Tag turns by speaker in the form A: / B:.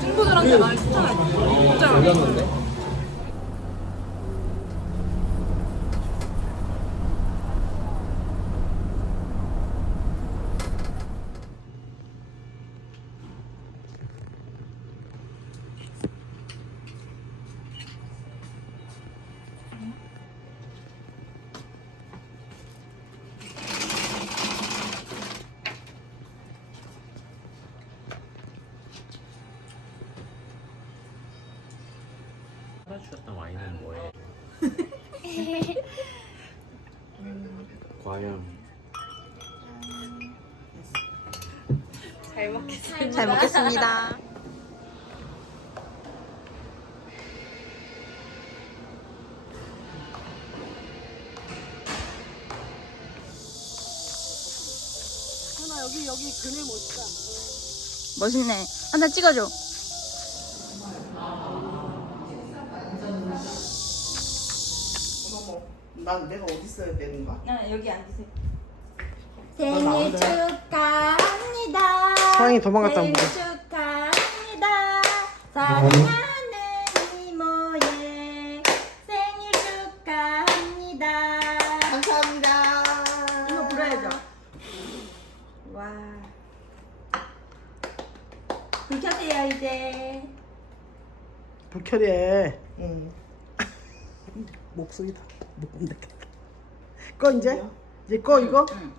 A: 친구들한테 많이 추천할게. 진짜 맛있어.
B: 걸렸는데.
C: 사주셨던 와인은 뭐예요? 과연
A: 잘 먹겠습니다.
D: 잘 먹겠습니다.
A: 하나 여기 여기 그늘 멋있다.
D: 멋있네. 하나 찍어줘.
E: 난 내가 어디 있어야 되는 거야?
D: 아, 여기 앉으세요. 생일 축하합니다.
E: 사랑이 도망갔다
D: 생일
E: 온거
D: 축하합니다. 사랑하는 이모의 생일 축하합니다.
E: 감사합니다.
D: 이거 불어야죠. 와. 불 켰대요 이제.
E: 불켜래. 응. 목소리 다. 못 본다. 꺼 이제? 이제 꺼 이거?
D: 응.